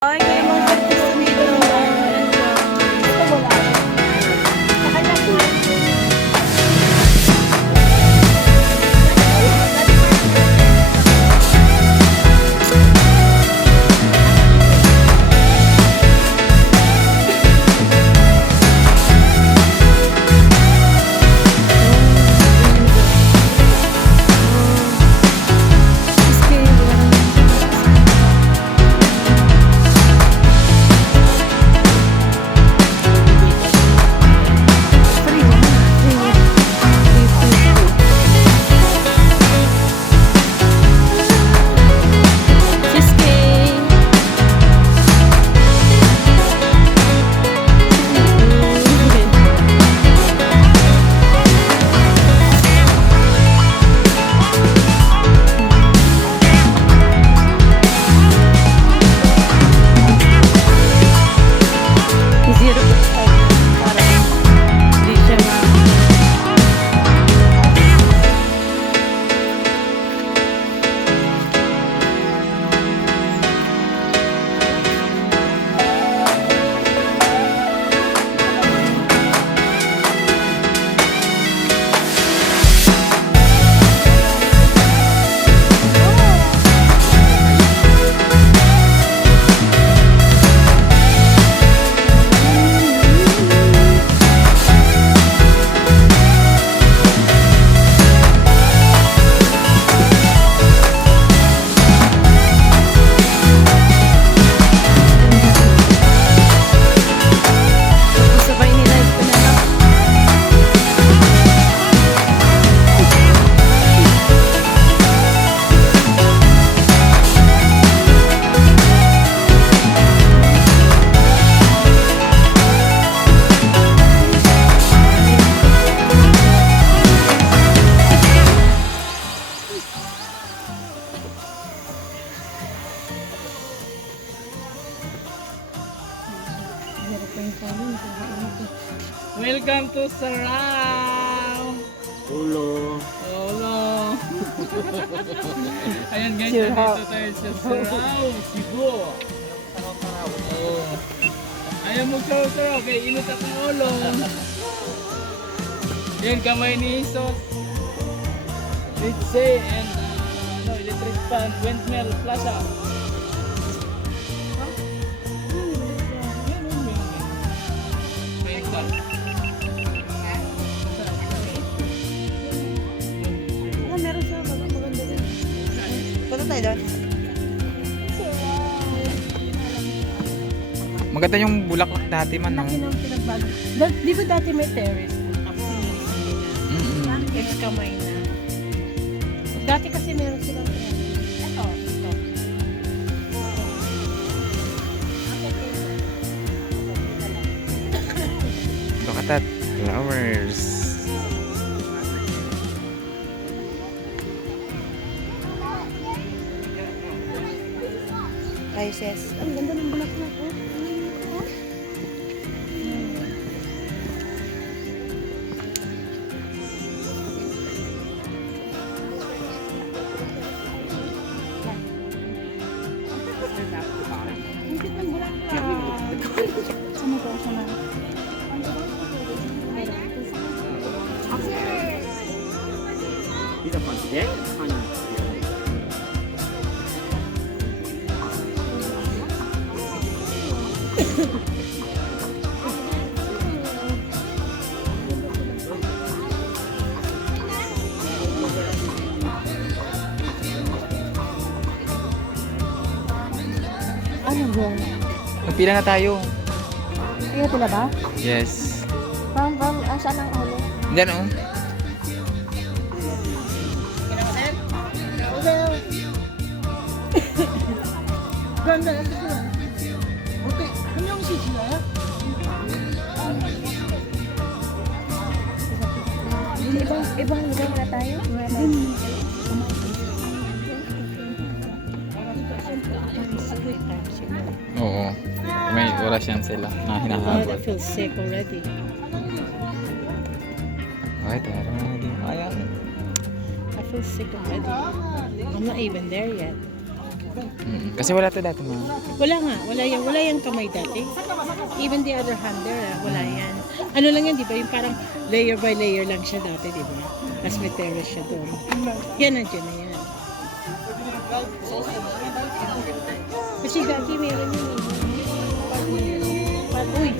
Ay, kaya mga artista dito. Ito wala. Sa kanya po. Welcome to Sarao! Ulo. Ulo! Ayan guys, Sarao. nandito tayo sa Sarao, Cebu. Oh. Ayan mo Sarao, kaya init akong ulo. Yan, kamay ni Isos. Let's say, and electric fan, windmill, plaza. Meron siya maganda din. Punta tayo doon. Maganda yung bulaklak dati man, no? Laki ng pinagbago. Di ba dati may terrace? Ex-kamay na. Dati kasi meron silang terrace. Ito. Look at that. Flowers. Ay, sis. Ang ganda ng bulaklak. Ano ba siya na? Ano ba? Magpila na tayo. Iya pila ba? Yes. Pang, saan ang ulo? Diyan, oh. Ganda na sila. Okay, kanyang sila. Ibang lugar na tayo? Oo. May oras yan sila na hinahabol. I feel sick already. Ay, tara na din. Ayan. I feel sick already. I'm not even there yet. Kasi wala to dati, ma. Wala nga, wala yung kamay dati. Even the other hander, wala yan. Ano lang yan, di ba? Yung parang layer by layer lang siya dati, di ba? Tapos may terrace siya doon. Yan, nandiyan na yan. Kasi dati meron yun. Uy,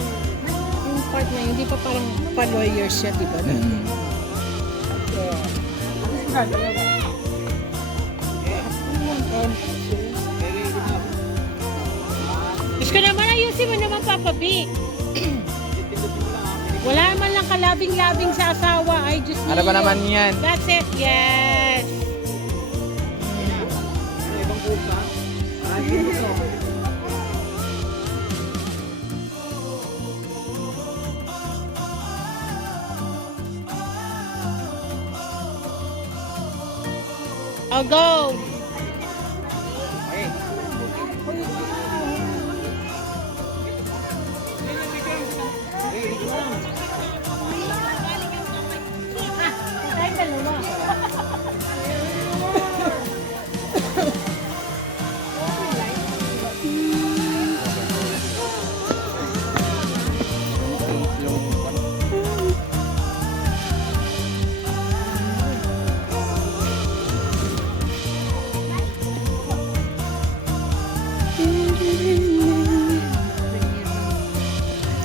yung part na yun, di pa parang pa-lawyers siya, di ba? Gusto ko naman ayusin mo naman, Papa B. Wala naman lang kalabing-labing sa asawa. I just Ano ba need naman yan? That's it, yes. I'll go. Ay, dalawa.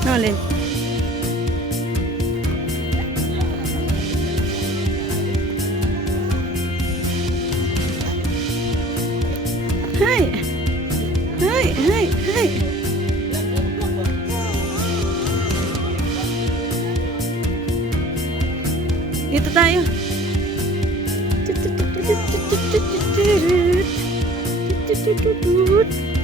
Alin? Hi! Hi! Hi! Hi! Dito tayo. Tut, tut, tut, tut, tut, tut, tut, tut, tut, tut, tut, tut, tut.